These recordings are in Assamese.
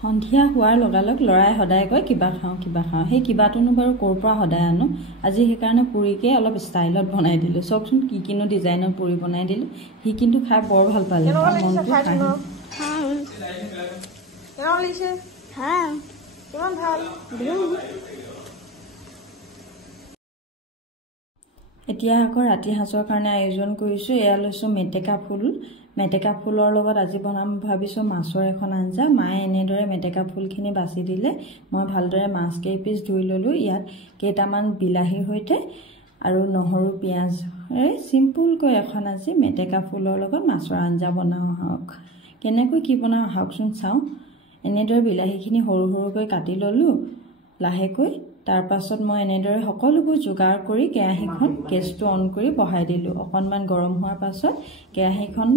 সন্ধিয়া হোৱাৰ লগালগ লৰাই সদায় কয় কিবা খাওঁ সেই কিবাটোনো বাৰু ক'ৰ পৰা সদায় আনো আজি সেইকাৰণে পুৰিকে অলপ ষ্টাইলত বনাই দিলোঁ চকচোন কি কিনো ডিজাইনৰ পুৰি বনাই দিলোঁ সি কিন্তু খাই বৰ ভাল পালে এতিয়া আকৌ ৰাতি সাঁজৰ কাৰণে আয়োজন কৰিছোঁ এয়া লৈছোঁ মেটেকা ফুলৰ লগত আজি বনাম ভাবিছোঁ মাছৰ এখন আঞ্জা মায়ে এনেদৰে মেটেকা ফুলখিনি বাছি দিলে মই ভালদৰে মাছ কেইপিচ ধুই ল'লোঁ ইয়াত কেইটামান বিলাহীৰ সৈতে আৰু নহৰু পিঁয়াজৰে চিম্পুলকৈ এখন আজি মেটেকা ফুলৰ লগত মাছৰ আঞ্জা বনাওঁ আহক কেনেকৈ কি বনাওঁ আহকচোন চাওঁ এনেদৰে বিলাহীখিনি সৰু সৰুকৈ কাটি ল'লোঁ লাহেকৈ তাৰ পাছত মই এনেদৰে সকলোবোৰ যোগাৰ কৰি কেৰাহীখন গেছটো অন কৰি বহাই দিলোঁ অকণমান গৰম হোৱাৰ পাছত কেৰাহীখন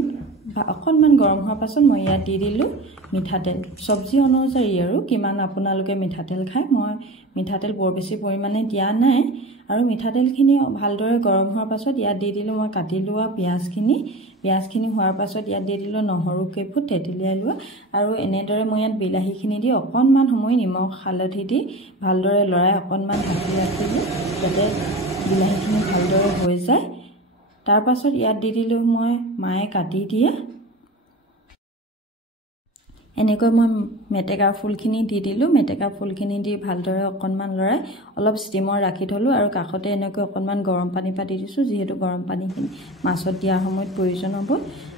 অকণমান গৰম হোৱাৰ পাছত মই ইয়াত দি দিলোঁ মিঠাতেল চব্জি অনুযায়ী আৰু কিমান আপোনালোকে মিঠাতেল খায় মই মিঠাতেল বৰ বেছি পৰিমাণে দিয়া নাই আৰু মিঠাতেলখিনি ভালদৰে গৰম হোৱাৰ পাছত ইয়াত দি দিলোঁ মই কাটি লোৱা পিঁয়াজখিনি হোৱাৰ পাছত ইয়াত দি দিলোঁ নহৰু কেইফুট তেতেলিয়াই লোৱা আৰু এনেদৰে মই ইয়াত বিলাহীখিনি দি অকণমান সময় নিমখ হালধি দি ভালদৰে লৰাই অকণমান ঢাকি ৰাখিলোঁ যাতে বিলাহীখিনি ভালদৰে হৈ যায় তাৰ পাছত ইয়াত দি দিলোঁ মই মায়ে কাটি দিয়ে এনেকৈ মই মেটেকা ফুলখিনি দি দিলোঁ মেটেকা ফুলখিনি দি ভালদৰে অকণমান লৰাই অলপ ষ্টিমৰ ৰাখি থলোঁ আৰু কাষতে এনেকৈ অকণমান গৰম পানী পাতি দিছোঁ যিহেতু গৰম পানীখিনি মাছত দিয়াৰ সময়ত প্ৰয়োজন হ'ব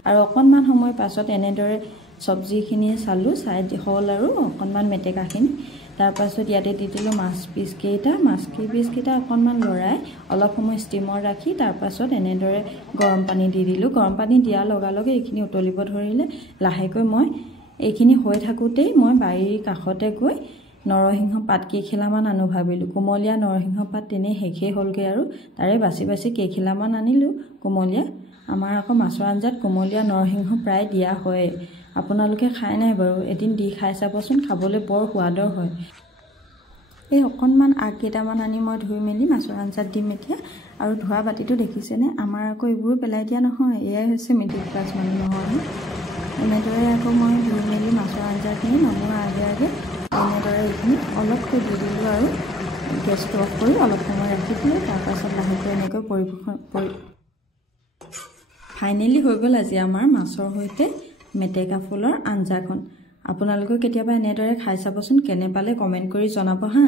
আৰু অকণমান সময় পাছত এনেদৰে চব্জিখিনি চালোঁ চাই হ'ল আৰু অকণমান মেটেকাখিনি তাৰ পাছত ইয়াতে দি দিলোঁ মাছ পিচকেইটা অকণমান লৰাই অলপ সময় ষ্টিমৰ ৰাখি তাৰ পাছত এনেদৰে গৰম পানী দি দিলোঁ গৰম পানী দিয়াৰ লগে এইখিনি উতলিব ধৰিলে লাহেকৈ মই এইখিনি হৈ থাকোঁতেই মই বাৰীৰ কাষতে গৈ নৰসিংহ পাত কেইখিলামান আনো ভাবিলোঁ কোমলীয়া নৰসিংহ পাত তেনেই শেষেই হ'লগৈ আৰু তাৰে বাছি কেইখিলামান আনিলোঁ কোমলীয়া আমাৰ আকৌ মাছৰ আঞ্জাত কোমলীয়া নৰসিংহ প্ৰায় দিয়া হয় আপোনালোকে খাই নাই বাৰু এদিন দি খাই চাবচোন খাবলৈ বৰ সোৱাদৰ হয় এই অকণমান আগ কেইটামান আনি মই ধুই মেলি মাছৰ আঞ্জাত দিম এতিয়া আৰু ধোৱা বাতিটো দেখিছেনে আমাৰ আকৌ এইবোৰো পেলাই দিয়া নহয় এয়াই হৈছে মিডিল ক্লাছ মানুহ নহয় এনেদৰে আকৌ মই ধুই মেলি মাছৰ আঞ্জাখিনি নমোৱাৰ আগে এনেদৰে এইখিনি অলপকৈ দি দিলোঁ আৰু গেছটো অফ কৰি অলপ সময় ৰাখি দিলোঁ তাৰপাছত লাহেকৈ এনেকৈ ফাইনেলি হৈ গ'ল আজি আমাৰ মাছৰ সৈতে মেটেকা ফুলৰ আঞ্জাখন আপোনালোকেও কেতিয়াবা এনেদৰে খাই চাবচোন কেনে পালে কমেণ্ট কৰি জনাব হা